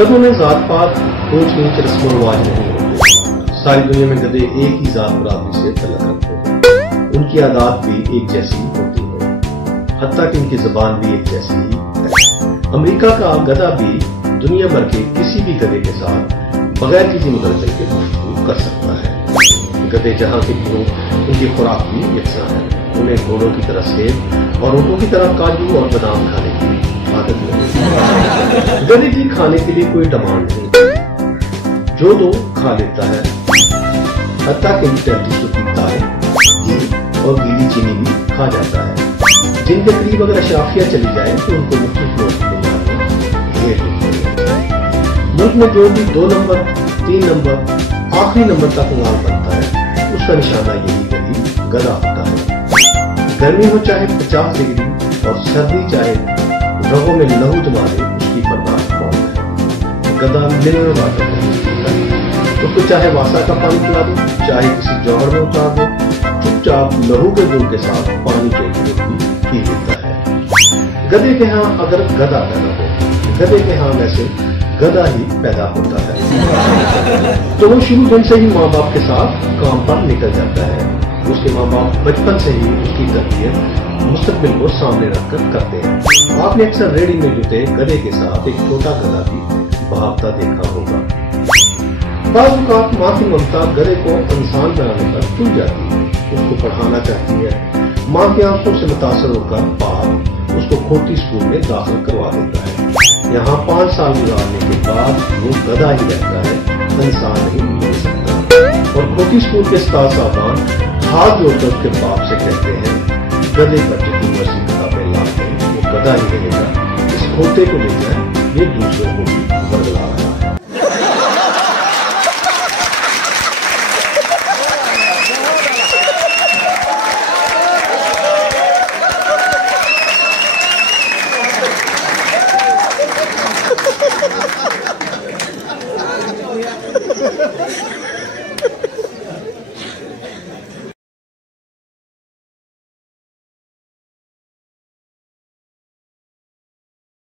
गधों में जात पात ऊंच नीच रस्म रिवाज नहीं होते। सारी दुनिया में गधे एक ही जात बरादरी से तल्लुक़ रखते हैं। उनकी आदत भी एक जैसी होती है, हत्ता कि उनकी जुबान भी एक जैसी ही है। अमेरिका का गधा भी दुनिया भर के किसी भी गधे के साथ बगैर किसी मुदलसल के गुफ्तगू कर सकता है। गधे जहाँ के भी हों, उनकी खुराक भी यकसा है। उन्हें घोड़ों की तरह सेब और ऊँटों की तरह काजू और बादाम खाने की आदत नहीं है। गधे की खाने के लिए कोई डिमांड नहीं, जो दो खा लेता है। हत्ता कि टैंटी पीता है, घी और गीली चीनी भी खा जाता है। जिनके करीब अगर अशराफिया चली जाए तो उनको मुख्तलिफ लोग घेर लेते हैं। मुल्क में जो भी 2 नंबर 3 नंबर आखिरी नंबर तक लाल बनता है, उसका निशाना यही गधा होता है। गर्मी हो चाहे 50 डिग्री और सर्दी चाहे रगों में लहू जमा दे, उसकी बर्दाश्त कौन है। गधा मिनरल वाटर है, उसको चाहे वासा का पानी पिला दो, चाहे किसी जौहर में उतार दो, चुपचाप लहू के दूध के साथ पानी के पी लेता है। गधे के यहाँ अगर गधा पैदा हो, गधे के यहाँ वैसे गधा ही पैदा होता है। तो वो शुरू दिन से ही माँ बाप के साथ काम पर निकल जाता है। उसके माँ बाप बचपन से ही उसकी तरबियत मुस्तकबिल को सामने रखकर करते हैं। आपने अक्सर रेडी में जुटे गधे के साथ एक छोटा गधा भी भागता देखा होगा। बाज़ औक़ात माँ की ममता गधे को इंसान बनाने पर खुल जाती है, उसको पढ़ाना चाहती है। माँ की आंखों से मुतासर होकर बाप उसको खोटी स्कूल में दाखिल करवा देता है। यहाँ 5 साल गुजारने के बाद वो गधा ही रहता है, इंसान नहीं मिल सकता। और खोटी स्कूल के उस्ताद साहबान हाथ जोड़कर उसके बाप से कहते हैं, गधे पर जितनी मर्जी किताबें लाते हैं वो गधा ही रहेगा। इस खोते को ले जाए, ये दूसरों को भी बदला